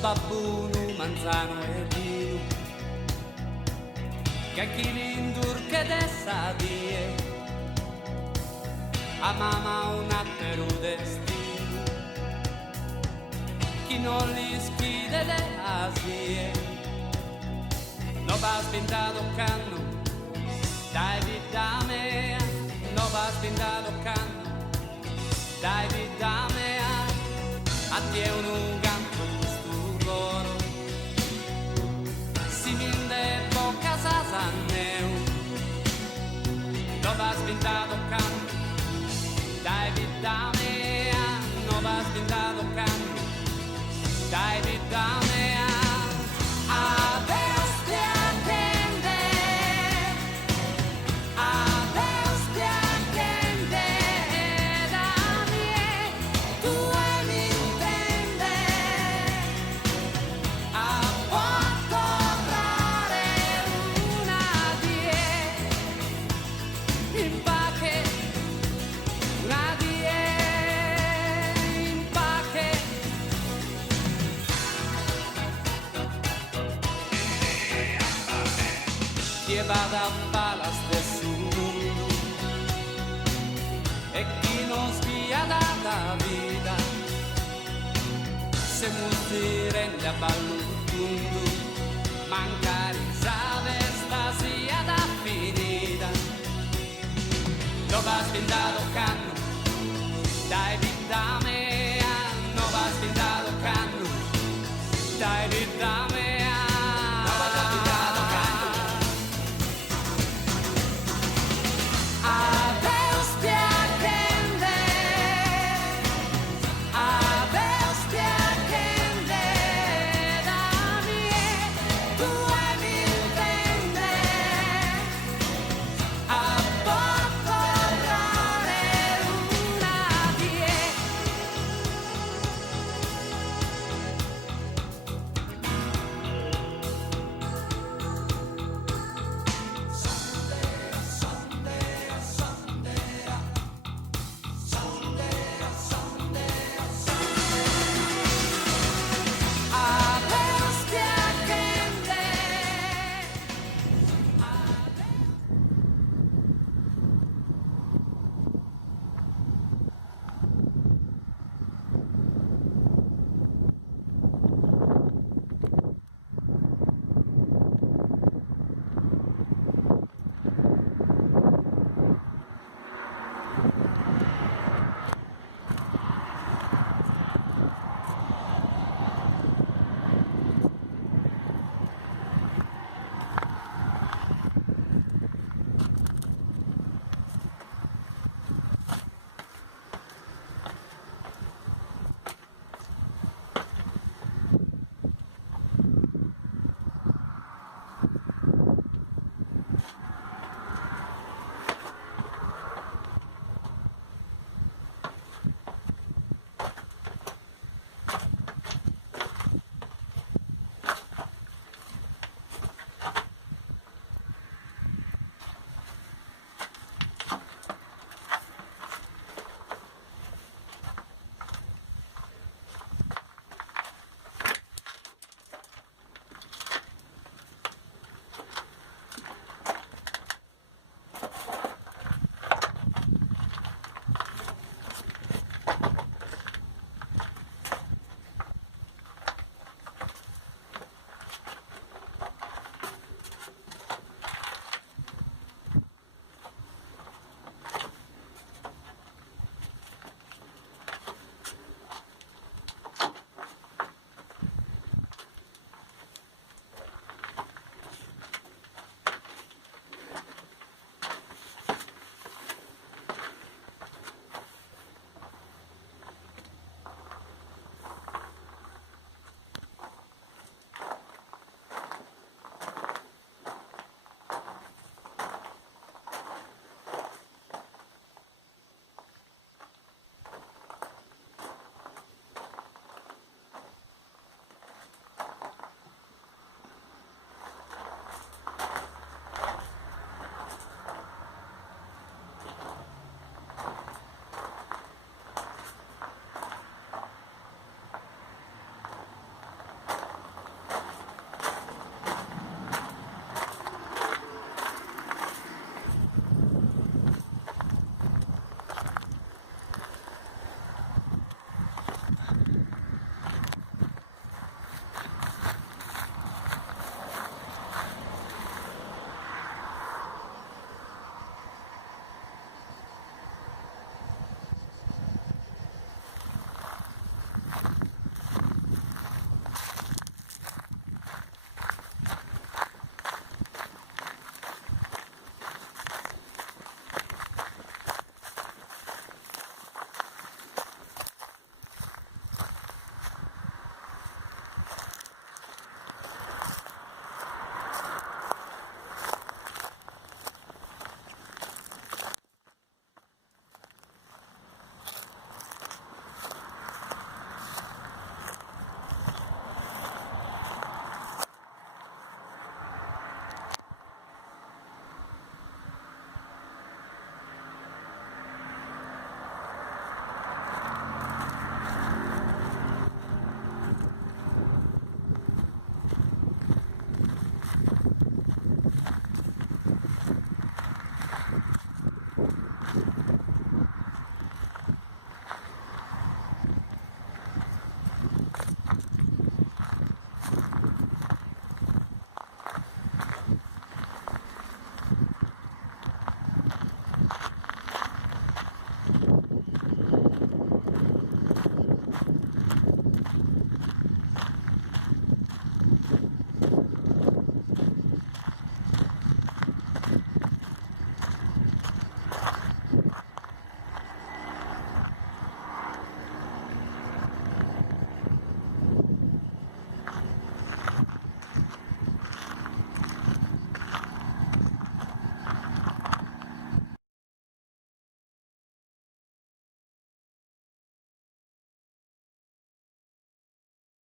babbuno, manzano e vino, che chi l'indur che dessa die, a mamma un altro destino, chi non li schide le asie, no va spintato canno, dai vita mea, no va spintato canno, dai vita mea, a te un canto stu coro, si minde poca sasanneu, no va spintato canno, dai vita mea, no va spintato canno, dai vita mea, a bestia attende, a bestia attende, da mie, tu mi intende, a porto rare una die, in pace, una die, in pace. Chi vada a fare la stesso mondo e chi non spia dalla vita, se si rende a ballo tutto, mancare sa sta sia da finita, dove ha spintato